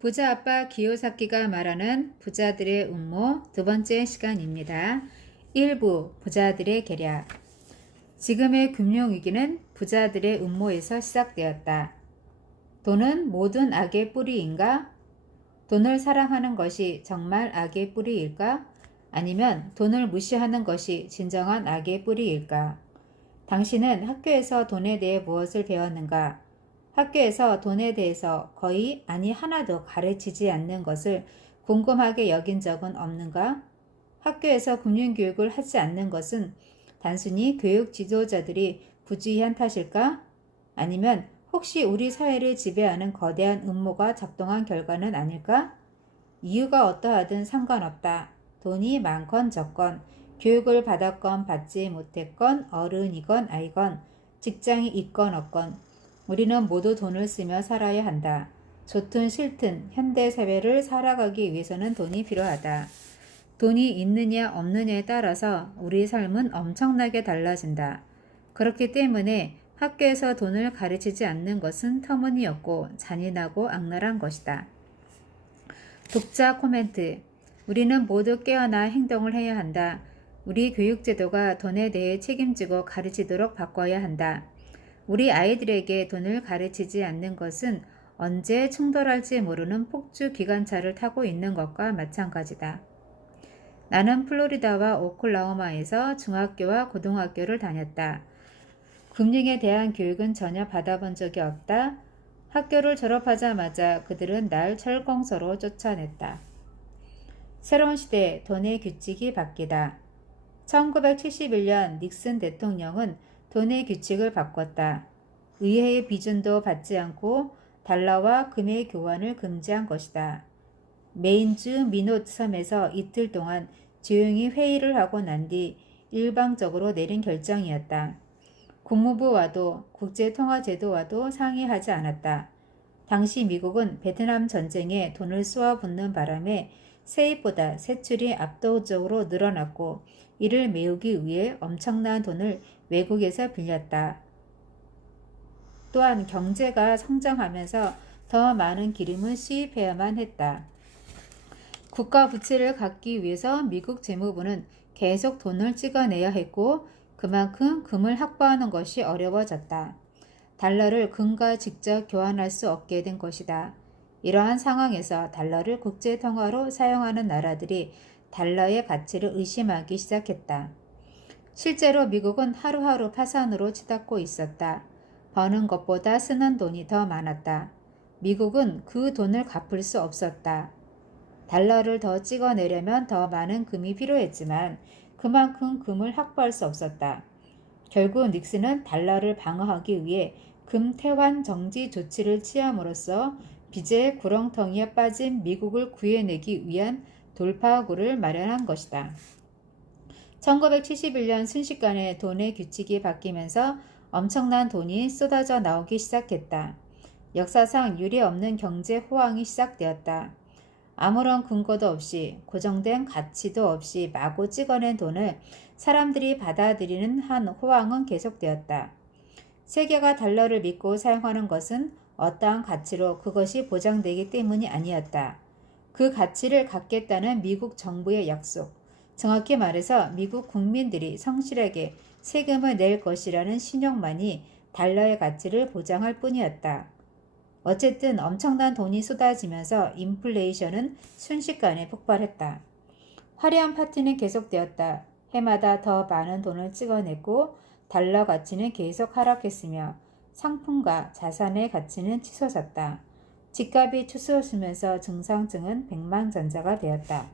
부자 아빠 기요사키가 말하는 부자들의 음모 두 번째 시간입니다. 1부 부자들의 계략. 지금의 금융위기는 부자들의 음모에서 시작되었다. 돈은 모든 악의 뿌리인가? 돈을 사랑하는 것이 정말 악의 뿌리일까? 아니면 돈을 무시하는 것이 진정한 악의 뿌리일까? 당신은 학교에서 돈에 대해 무엇을 배웠는가? 학교에서 돈에 대해서 거의 아니 하나도 가르치지 않는 것을 궁금하게 여긴 적은 없는가? 학교에서 금융교육을 하지 않는 것은 단순히 교육 지도자들이 부주의한 탓일까? 아니면 혹시 우리 사회를 지배하는 거대한 음모가 작동한 결과는 아닐까? 이유가 어떠하든 상관없다. 돈이 많건 적건, 교육을 받았건 받지 못했건, 어른이건 아이건, 직장이 있건 없건, 우리는 모두 돈을 쓰며 살아야 한다. 좋든 싫든 현대 사회를 살아가기 위해서는 돈이 필요하다. 돈이 있느냐 없느냐에 따라서 우리 삶은 엄청나게 달라진다. 그렇기 때문에 학교에서 돈을 가르치지 않는 것은 터무니없고 잔인하고 악랄한 것이다. 독자 코멘트. 우리는 모두 깨어나 행동을 해야 한다. 우리 교육제도가 돈에 대해 책임지고 가르치도록 바꿔야 한다. 우리 아이들에게 돈을 가르치지 않는 것은 언제 충돌할지 모르는 폭주 기관차를 타고 있는 것과 마찬가지다. 나는 플로리다와 오클라호마에서 중학교와 고등학교를 다녔다. 금융에 대한 교육은 전혀 받아본 적이 없다. 학교를 졸업하자마자 그들은 날 철공소로 쫓아냈다. 새로운 시대 돈의 규칙이 바뀌다. 1971년 닉슨 대통령은 돈의 규칙을 바꿨다. 의회의 비준도 받지 않고 달러와 금의 교환을 금지한 것이다. 메인주 미노트 섬에서 이틀 동안 조용히 회의를 하고 난 뒤 일방적으로 내린 결정이었다. 국무부와도 국제통화제도와도 상의하지 않았다. 당시 미국은 베트남 전쟁에 돈을 쏘아붓는 바람에 세입보다 세출이 압도적으로 늘어났고 이를 메우기 위해 엄청난 돈을 외국에서 빌렸다. 또한 경제가 성장하면서 더 많은 기름을 수입해야만 했다. 국가 부채를 갚기 위해서 미국 재무부는 계속 돈을 찍어내야 했고 그만큼 금을 확보하는 것이 어려워졌다. 달러를 금과 직접 교환할 수 없게 된 것이다. 이러한 상황에서 달러를 국제통화로 사용하는 나라들이 달러의 가치를 의심하기 시작했다. 실제로 미국은 하루하루 파산으로 치닫고 있었다. 버는 것보다 쓰는 돈이 더 많았다. 미국은 그 돈을 갚을 수 없었다. 달러를 더 찍어내려면 더 많은 금이 필요했지만 그만큼 금을 확보할 수 없었다. 결국 닉슨은 달러를 방어하기 위해 금 태환 정지 조치를 취함으로써 빚의 구렁텅이에 빠진 미국을 구해내기 위한 돌파구를 마련한 것이다. 1971년 순식간에 돈의 규칙이 바뀌면서 엄청난 돈이 쏟아져 나오기 시작했다. 역사상 유례없는 경제 호황이 시작되었다. 아무런 근거도 없이 고정된 가치도 없이 마구 찍어낸 돈을 사람들이 받아들이는 한 호황은 계속되었다. 세계가 달러를 믿고 사용하는 것은 어떠한 가치로 그것이 보장되기 때문이 아니었다. 그 가치를 갖겠다는 미국 정부의 약속, 정확히 말해서 미국 국민들이 성실하게 세금을 낼 것이라는 신용만이 달러의 가치를 보장할 뿐이었다. 어쨌든 엄청난 돈이 쏟아지면서 인플레이션은 순식간에 폭발했다. 화려한 파티는 계속되었다. 해마다 더 많은 돈을 찍어냈고 달러 가치는 계속 하락했으며 상품과 자산의 가치는 치솟았다. 집값이 치솟으면서 증상증은 백만장자가 되었다.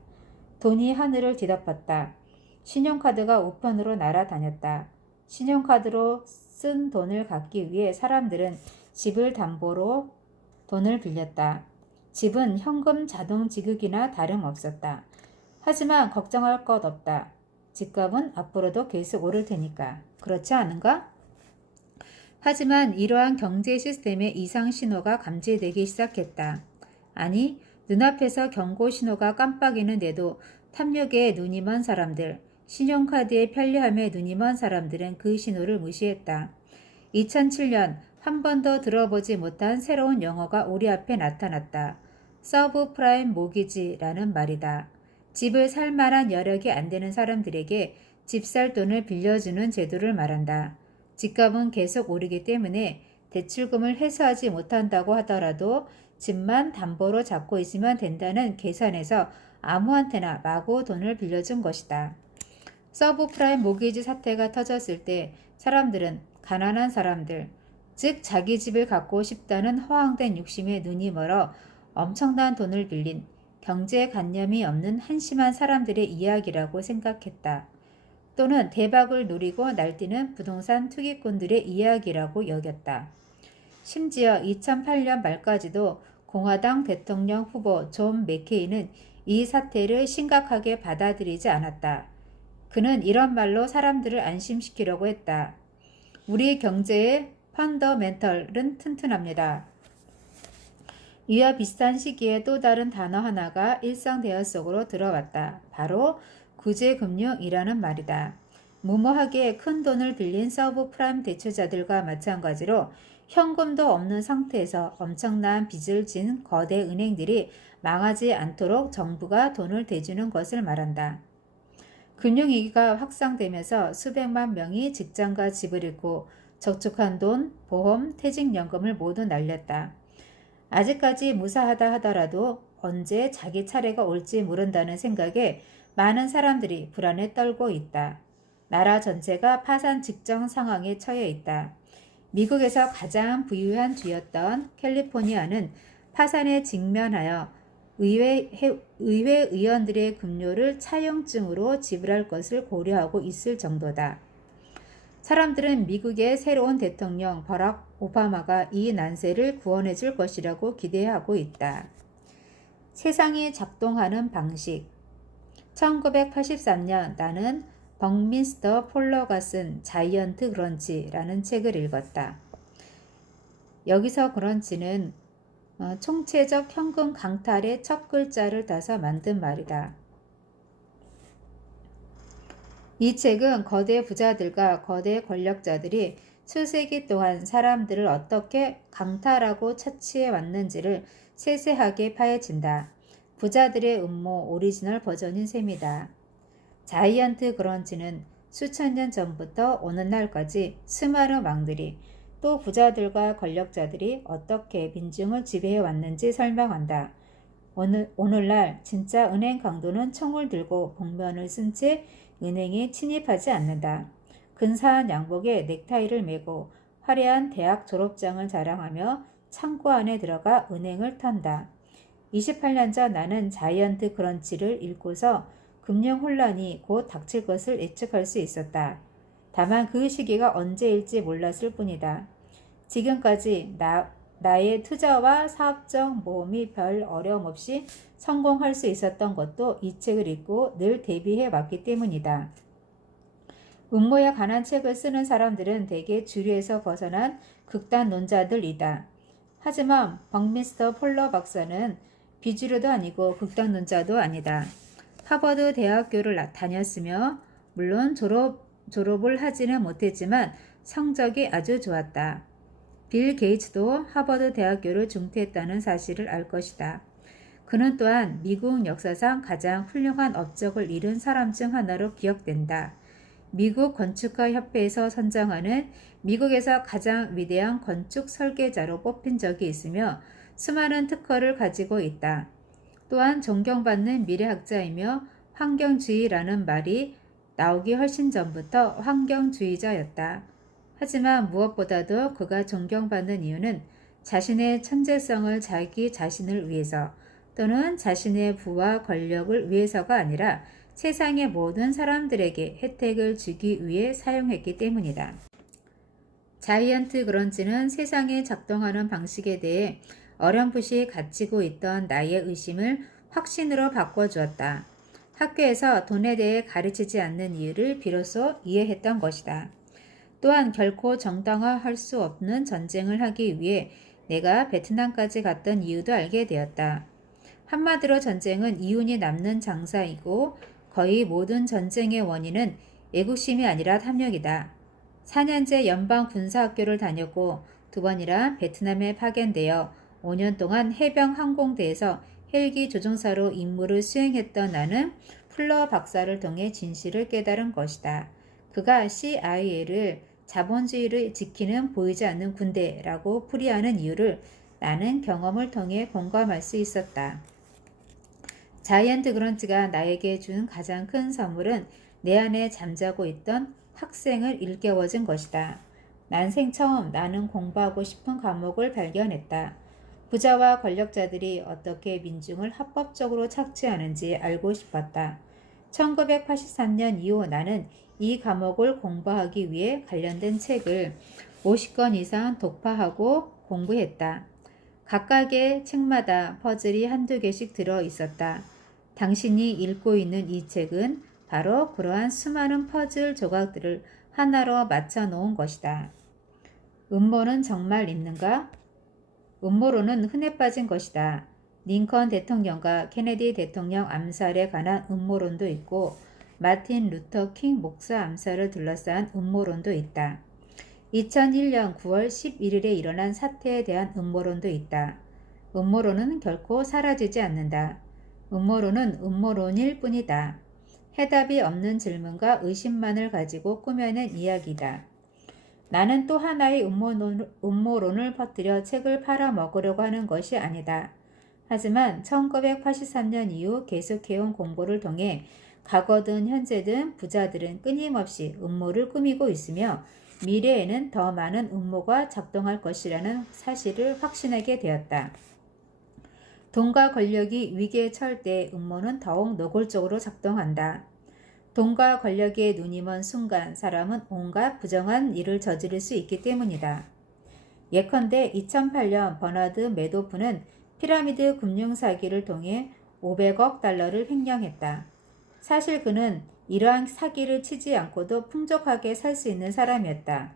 돈이 하늘을 뒤덮었다. 신용카드가 우편으로 날아다녔다. 신용카드로 쓴 돈을 갚기 위해 사람들은 집을 담보로 돈을 빌렸다. 집은 현금 자동 지급이나 다름없었다. 하지만 걱정할 것 없다. 집값은 앞으로도 계속 오를 테니까. 그렇지 않은가? 하지만 이러한 경제 시스템의 이상 신호가 감지되기 시작했다. 아니, 눈앞에서 경고 신호가 깜빡이는데도 탐욕에 눈이 먼 사람들, 신용카드의 편리함에 눈이 먼 사람들은 그 신호를 무시했다. 2007년 한 번도 들어보지 못한 새로운 용어가 우리 앞에 나타났다. 서브프라임 모기지라는 말이다. 집을 살 만한 여력이 안 되는 사람들에게 집 살 돈을 빌려주는 제도를 말한다. 집값은 계속 오르기 때문에 대출금을 회수하지 못한다고 하더라도 집만 담보로 잡고 있으면 된다는 계산에서 아무한테나 마구 돈을 빌려준 것이다. 서브프라임 모기지 사태가 터졌을 때 사람들은 가난한 사람들, 즉 자기 집을 갖고 싶다는 허황된 욕심에 눈이 멀어 엄청난 돈을 빌린 경제관념이 없는 한심한 사람들의 이야기라고 생각했다. 또는 대박을 노리고 날뛰는 부동산 투기꾼들의 이야기라고 여겼다. 심지어 2008년 말까지도 공화당 대통령 후보 존 맥케인은 이 사태를 심각하게 받아들이지 않았다. 그는 이런 말로 사람들을 안심시키려고 했다. 우리 경제의 펀더멘털은 튼튼합니다. 이와 비슷한 시기에 또 다른 단어 하나가 일상 대화 속으로 들어왔다. 바로 구제금융이라는 말이다. 무모하게 큰 돈을 빌린 서브프라임 대출자들과 마찬가지로 현금도 없는 상태에서 엄청난 빚을 진 거대 은행들이 망하지 않도록 정부가 돈을 대주는 것을 말한다. 금융위기가 확산되면서 수백만 명이 직장과 집을 잃고 저축한 돈, 보험, 퇴직연금을 모두 날렸다. 아직까지 무사하다 하더라도 언제 자기 차례가 올지 모른다는 생각에 많은 사람들이 불안에 떨고 있다. 나라 전체가 파산 직전 상황에 처해 있다. 미국에서 가장 부유한 주였던 캘리포니아는 파산에 직면하여 의회 의원들의 급료를 차용증으로 지불할 것을 고려하고 있을 정도다. 사람들은 미국의 새로운 대통령 버락 오바마가 이 난세를 구원해 줄 것이라고 기대하고 있다. 세상이 작동하는 방식. 1983년 나는 벅민스터 폴러가 쓴 자이언트 그런치라는 책을 읽었다. 여기서 그런치는 총체적 현금 강탈의 첫 글자를 따서 만든 말이다. 이 책은 거대 부자들과 거대 권력자들이 수세기 동안 사람들을 어떻게 강탈하고 착취해 왔는지를 세세하게 파헤친다. 부자들의 음모 오리지널 버전인 셈이다. 자이언트 그런치는 수천 년 전부터 오늘날까지 수많은 왕들이 또 부자들과 권력자들이 어떻게 민중을 지배해 왔는지 설명한다. 오늘날 진짜 은행 강도는 총을 들고 복면을 쓴 채 은행에 침입하지 않는다. 근사한 양복에 넥타이를 메고 화려한 대학 졸업장을 자랑하며 창고 안에 들어가 은행을 턴다. 28년 전 나는 자이언트 그런치를 읽고서 금융 혼란이 곧 닥칠 것을 예측할 수 있었다. 다만 그 시기가 언제일지 몰랐을 뿐이다. 지금까지 나의 투자와 사업적 모험이 별 어려움 없이 성공할 수 있었던 것도 이 책을 읽고 늘 대비해 왔기 때문이다. 음모에 관한 책을 쓰는 사람들은 대개 주류에서 벗어난 극단론자들이다. 하지만 벅민스터 폴러 박사는 비주류도 아니고 극단론자도 아니다. 하버드 대학교를 다녔으며 물론 졸업을 하지는 못했지만 성적이 아주 좋았다. 빌 게이츠도 하버드 대학교를 중퇴했다는 사실을 알 것이다. 그는 또한 미국 역사상 가장 훌륭한 업적을 이룬 사람 중 하나로 기억된다. 미국 건축가 협회에서 선정하는 미국에서 가장 위대한 건축 설계자로 뽑힌 적이 있으며 수많은 특허를 가지고 있다. 또한 존경받는 미래학자이며 환경주의라는 말이 나오기 훨씬 전부터 환경주의자였다. 하지만 무엇보다도 그가 존경받는 이유는 자신의 천재성을 자기 자신을 위해서 또는 자신의 부와 권력을 위해서가 아니라 세상의 모든 사람들에게 혜택을 주기 위해 사용했기 때문이다. 자이언트 그런치는 세상에 작동하는 방식에 대해 어렴풋이 갇히고 있던 나의 의심을 확신으로 바꿔주었다. 학교에서 돈에 대해 가르치지 않는 이유를 비로소 이해했던 것이다. 또한 결코 정당화할 수 없는 전쟁을 하기 위해 내가 베트남까지 갔던 이유도 알게 되었다. 한마디로 전쟁은 이윤이 남는 장사이고 거의 모든 전쟁의 원인은 애국심이 아니라 탐욕이다. 4년제 연방 군사학교를 다녔고 2번이나 베트남에 파견되어 5년 동안 해병 항공대에서 헬기 조종사로 임무를 수행했던 나는 풀러 박사를 통해 진실을 깨달은 것이다. 그가 CIA를 자본주의를 지키는 보이지 않는 군대라고 풀이하는 이유를 나는 경험을 통해 공감할 수 있었다. 자이언트 그런츠가 나에게 준 가장 큰 선물은 내 안에 잠자고 있던 학생을 일깨워준 것이다. 난생 처음 나는 공부하고 싶은 과목을 발견했다. 부자와 권력자들이 어떻게 민중을 합법적으로 착취하는지 알고 싶었다. 1983년 이후 나는 이 과목을 공부하기 위해 관련된 책을 50권 이상 독파하고 공부했다. 각각의 책마다 퍼즐이 한두 개씩 들어 있었다. 당신이 읽고 있는 이 책은 바로 그러한 수많은 퍼즐 조각들을 하나로 맞춰 놓은 것이다. 음모는 정말 있는가? 음모론은 흔해 빠진 것이다. 링컨 대통령과 케네디 대통령 암살에 관한 음모론도 있고 마틴 루터 킹 목사 암살을 둘러싼 음모론도 있다. 2001년 9월 11일에 일어난 사태에 대한 음모론도 있다. 음모론은 결코 사라지지 않는다. 음모론은 음모론일 뿐이다. 해답이 없는 질문과 의심만을 가지고 꾸며낸 이야기다. 나는 또 하나의 음모론을 퍼뜨려 책을 팔아먹으려고 하는 것이 아니다. 하지만 1983년 이후 계속해온 공부를 통해 과거든 현재든 부자들은 끊임없이 음모를 꾸미고 있으며 미래에는 더 많은 음모가 작동할 것이라는 사실을 확신하게 되었다. 돈과 권력이 위기에 처할 때 음모는 더욱 노골적으로 작동한다. 돈과 권력의 눈이 먼 순간 사람은 온갖 부정한 일을 저지를 수 있기 때문이다. 예컨대 2008년 버나드 매도프는 피라미드 금융사기를 통해 500억 달러를 횡령했다. 사실 그는 이러한 사기를 치지 않고도 풍족하게 살 수 있는 사람이었다.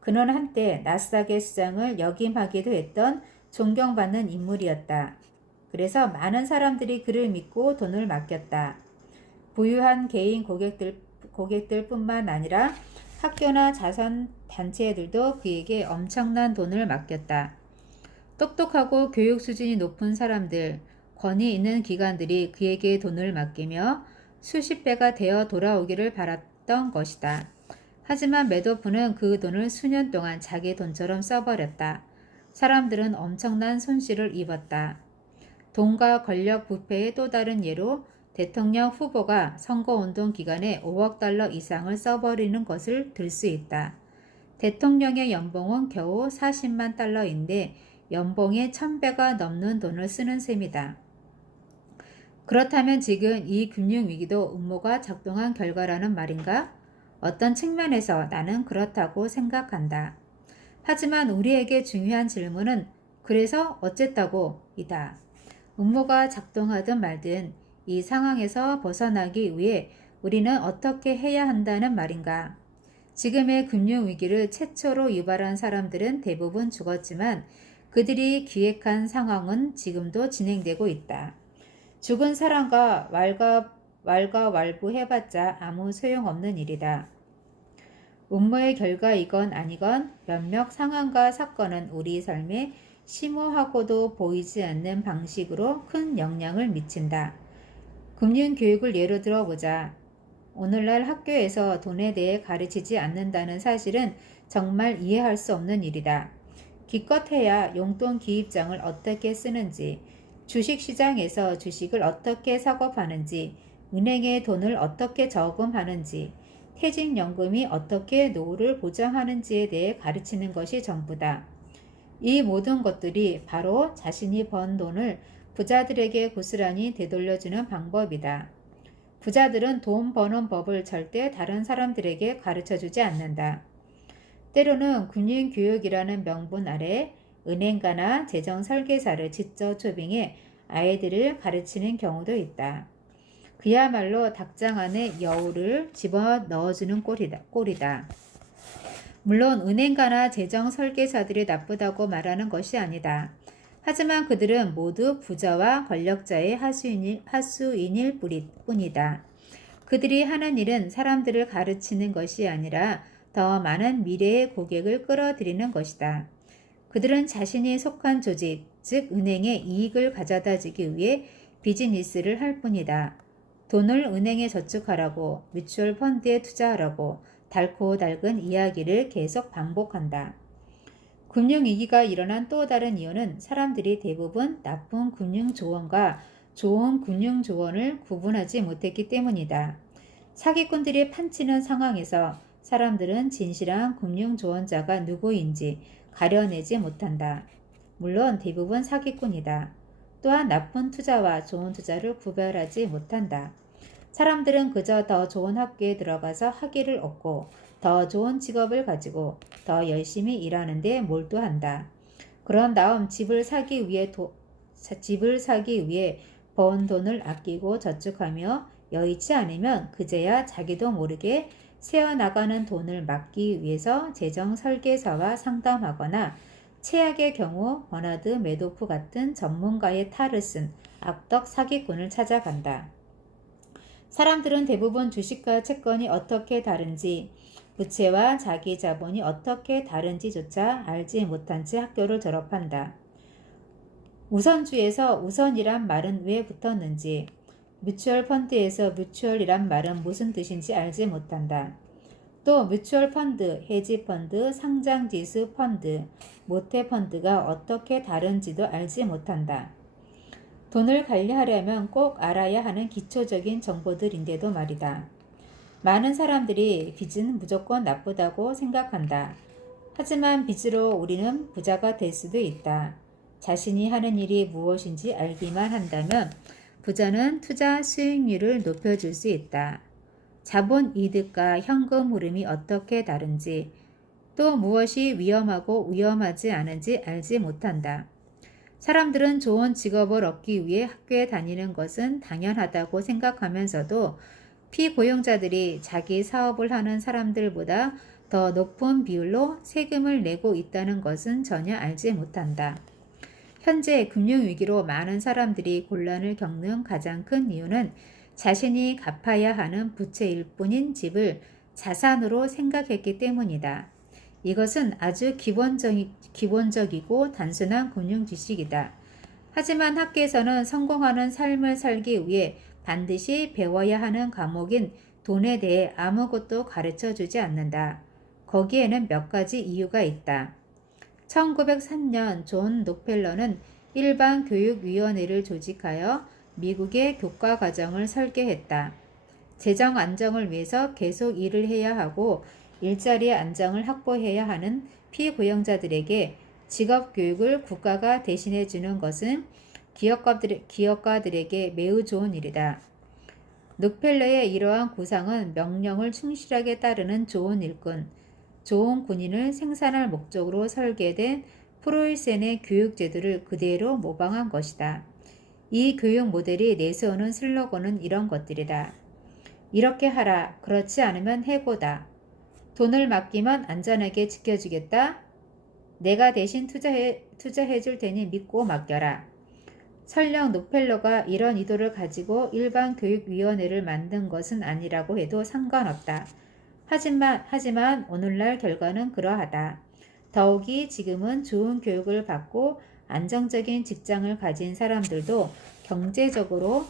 그는 한때 나스닥의 수장을 역임하기도 했던 존경받는 인물이었다. 그래서 많은 사람들이 그를 믿고 돈을 맡겼다. 부유한 개인 고객들뿐만 아니라 학교나 자선단체들도 그에게 엄청난 돈을 맡겼다. 똑똑하고 교육 수준이 높은 사람들, 권위 있는 기관들이 그에게 돈을 맡기며 수십 배가 되어 돌아오기를 바랐던 것이다. 하지만 매도프는 그 돈을 수년 동안 자기 돈처럼 써버렸다. 사람들은 엄청난 손실을 입었다. 돈과 권력 부패의 또 다른 예로 대통령 후보가 선거운동 기간에 5억 달러 이상을 써버리는 것을 들 수 있다. 대통령의 연봉은 겨우 40만 달러인데 연봉의 1000배가 넘는 돈을 쓰는 셈이다. 그렇다면 지금 이 금융위기도 음모가 작동한 결과라는 말인가? 어떤 측면에서 나는 그렇다고 생각한다. 하지만 우리에게 중요한 질문은 그래서 어쨌다고 이다. 음모가 작동하든 말든 이 상황에서 벗어나기 위해 우리는 어떻게 해야 한다는 말인가? 지금의 금융위기를 최초로 유발한 사람들은 대부분 죽었지만 그들이 기획한 상황은 지금도 진행되고 있다. 죽은 사람과 왈가왈부해봤자 아무 소용없는 일이다. 음모의 결과이건 아니건 몇몇 상황과 사건은 우리 삶에 심오하고도 보이지 않는 방식으로 큰 영향을 미친다. 금융교육을 예로 들어보자. 오늘날 학교에서 돈에 대해 가르치지 않는다는 사실은 정말 이해할 수 없는 일이다. 기껏해야 용돈 기입장을 어떻게 쓰는지, 주식시장에서 주식을 어떻게 사고파는지, 은행에 돈을 어떻게 저금하는지, 퇴직연금이 어떻게 노후를 보장하는지에 대해 가르치는 것이 전부다. 이 모든 것들이 바로 자신이 번 돈을 부자들에게 고스란히 되돌려주는 방법이다. 부자들은 돈 버는 법을 절대 다른 사람들에게 가르쳐주지 않는다. 때로는 금융교육이라는 명분 아래 은행가나 재정설계사를 직접 초빙해 아이들을 가르치는 경우도 있다. 그야말로 닭장 안에 여우를 집어넣어주는 꼴이다. 물론 은행가나 재정설계사들이 나쁘다고 말하는 것이 아니다. 하지만 그들은 모두 부자와 권력자의 하수인일 뿐이다. 그들이 하는 일은 사람들을 가르치는 것이 아니라 더 많은 미래의 고객을 끌어들이는 것이다. 그들은 자신이 속한 조직, 즉 은행에 이익을 가져다 주기 위해 비즈니스를 할 뿐이다. 돈을 은행에 저축하라고, 뮤추얼 펀드에 투자하라고 달고 닳은 이야기를 계속 반복한다. 금융위기가 일어난 또 다른 이유는 사람들이 대부분 나쁜 금융조언과 좋은 금융조언을 구분하지 못했기 때문이다. 사기꾼들이 판치는 상황에서 사람들은 진실한 금융조언자가 누구인지 가려내지 못한다. 물론 대부분 사기꾼이다. 또한 나쁜 투자와 좋은 투자를 구별하지 못한다. 사람들은 그저 더 좋은 학교에 들어가서 학위를 얻고 더 좋은 직업을 가지고 더 열심히 일하는 데 몰두한다. 그런 다음 집을 사기 위해 번 돈을 아끼고 저축하며 여의치 않으면 그제야 자기도 모르게 새어나가는 돈을 막기 위해서 재정 설계사와 상담하거나 최악의 경우 버나드 매도프 같은 전문가의 탈을 쓴 악덕 사기꾼을 찾아간다. 사람들은 대부분 주식과 채권이 어떻게 다른지, 부채와 자기 자본이 어떻게 다른지조차 알지 못한 채 학교를 졸업한다. 우선주에서 우선이란 말은 왜 붙었는지, 뮤추얼 펀드에서 뮤추얼이란 말은 무슨 뜻인지 알지 못한다. 또 뮤추얼 펀드, 헤지 펀드, 상장지수 펀드, 모태 펀드가 어떻게 다른지도 알지 못한다. 돈을 관리하려면 꼭 알아야 하는 기초적인 정보들인데도 말이다. 많은 사람들이 빚은 무조건 나쁘다고 생각한다. 하지만 빚으로 우리는 부자가 될 수도 있다. 자신이 하는 일이 무엇인지 알기만 한다면 부자는 투자 수익률을 높여줄 수 있다. 자본 이득과 현금 흐름이 어떻게 다른지, 또 무엇이 위험하고 위험하지 않은지 알지 못한다. 사람들은 좋은 직업을 얻기 위해 학교에 다니는 것은 당연하다고 생각하면서도 피고용자들이 자기 사업을 하는 사람들보다 더 높은 비율로 세금을 내고 있다는 것은 전혀 알지 못한다. 현재 금융위기로 많은 사람들이 곤란을 겪는 가장 큰 이유는 자신이 갚아야 하는 부채일 뿐인 집을 자산으로 생각했기 때문이다. 이것은 아주 기본적이고 단순한 금융 지식이다. 하지만 학교에서는 성공하는 삶을 살기 위해 반드시 배워야 하는 과목인 돈에 대해 아무것도 가르쳐 주지 않는다. 거기에는 몇 가지 이유가 있다. 1903년 존 록펠러는 일반교육위원회를 조직하여 미국의 교과과정을 설계했다. 재정 안정을 위해서 계속 일을 해야 하고 일자리의 안정을 확보해야 하는 피고용자들에게 직업교육을 국가가 대신해 주는 것은 기업가들에게 매우 좋은 일이다. 록펠러의 이러한 구상은 명령을 충실하게 따르는 좋은 일꾼, 좋은 군인을 생산할 목적으로 설계된 프로이센의 교육제도를 그대로 모방한 것이다. 이 교육 모델이 내세우는 슬로건은 이런 것들이다. 이렇게 하라. 그렇지 않으면 해고다. 돈을 맡기면 안전하게 지켜주겠다. 내가 대신 투자해 줄 테니 믿고 맡겨라. 설령 록펠러가 이런 의도를 가지고 일반교육위원회를 만든 것은 아니라고 해도 상관없다. 하지만 오늘날 결과는 그러하다. 더욱이 지금은 좋은 교육을 받고 안정적인 직장을 가진 사람들도 경제적으로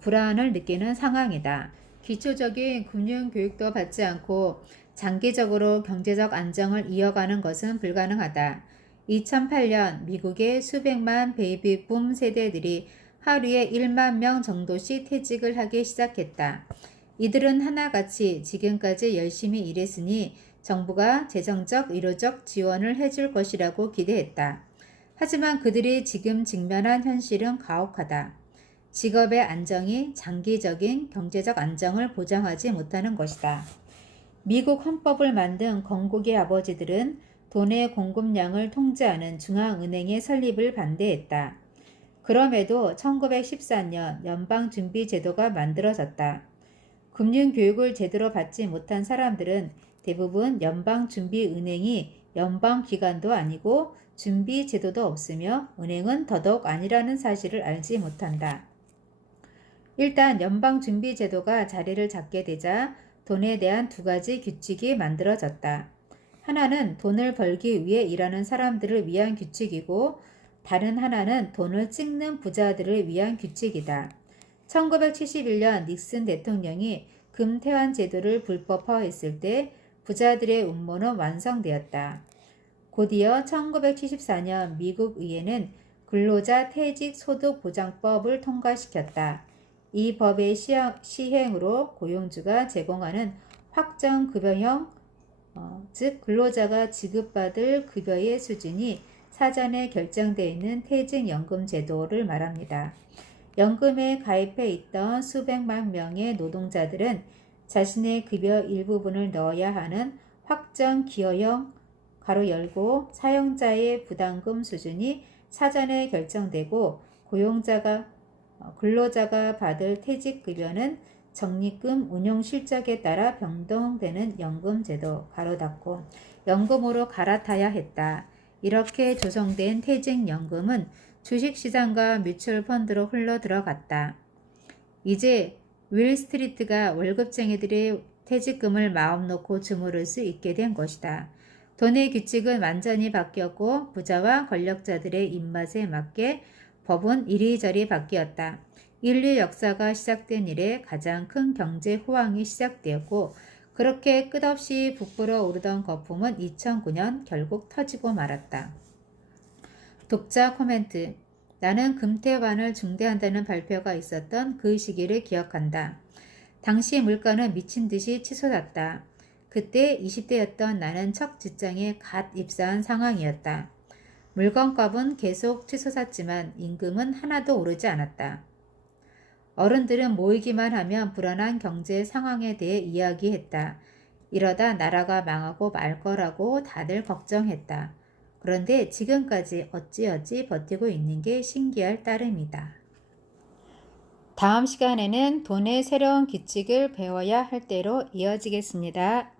불안을 느끼는 상황이다. 기초적인 금융교육도 받지 않고 장기적으로 경제적 안정을 이어가는 것은 불가능하다. 2008년 미국의 수백만 베이비붐 세대들이 하루에 1만 명 정도씩 퇴직을 하기 시작했다. 이들은 하나같이 지금까지 열심히 일했으니 정부가 재정적, 의료적 지원을 해줄 것이라고 기대했다. 하지만 그들이 지금 직면한 현실은 가혹하다. 직업의 안정이 장기적인 경제적 안정을 보장하지 못하는 것이다. 미국 헌법을 만든 건국의 아버지들은 돈의 공급량을 통제하는 중앙은행의 설립을 반대했다. 그럼에도 1914년 연방준비제도가 만들어졌다. 금융교육을 제대로 받지 못한 사람들은 대부분 연방준비은행이 연방기관도 아니고 준비제도도 없으며 은행은 더더욱 아니라는 사실을 알지 못한다. 일단 연방준비제도가 자리를 잡게 되자 돈에 대한 두 가지 규칙이 만들어졌다. 하나는 돈을 벌기 위해 일하는 사람들을 위한 규칙이고 다른 하나는 돈을 찍는 부자들을 위한 규칙이다. 1971년 닉슨 대통령이 금태환 제도를 불법화했을 때 부자들의 음모는 완성되었다. 곧이어 1974년 미국 의회는 근로자 퇴직 소득 보장법을 통과시켰다. 이 법의 시행으로 고용주가 제공하는 확정 급여형, 즉 근로자가 지급받을 급여의 수준이 사전에 결정되어 있는 퇴직연금 제도를 말합니다. 연금에 가입해 있던 수백만 명의 노동자들은 자신의 급여 일부분을 넣어야 하는 확정 기여형 가로 열고 사용자의 부담금 수준이 사전에 결정되고 근로자가 받을 퇴직급여는 적립금 운용 실적에 따라 변동되는 연금제도 가로 닫고 연금으로 갈아타야 했다. 이렇게 조성된 퇴직연금은 주식시장과 뮤추얼펀드로 흘러들어갔다. 이제 윌스트리트가 월급쟁이들의 퇴직금을 마음 놓고 주무를 수 있게 된 것이다. 돈의 규칙은 완전히 바뀌었고 부자와 권력자들의 입맛에 맞게 법은 이리저리 바뀌었다. 인류 역사가 시작된 이래 가장 큰 경제 호황이 시작되었고 그렇게 끝없이 부풀어 오르던 거품은 2009년 결국 터지고 말았다. 독자 코멘트. 나는 금태환을 중대한다는 발표가 있었던 그 시기를 기억한다. 당시 물가는 미친 듯이 치솟았다. 그때 20대였던 나는 첫 직장에 갓 입사한 상황이었다. 물건값은 계속 치솟았지만 임금은 하나도 오르지 않았다. 어른들은 모이기만 하면 불안한 경제 상황에 대해 이야기했다. 이러다 나라가 망하고 말 거라고 다들 걱정했다. 그런데 지금까지 어찌어찌 버티고 있는 게 신기할 따름이다. 다음 시간에는 돈의 새로운 규칙을 배워야 할 때로 이어지겠습니다.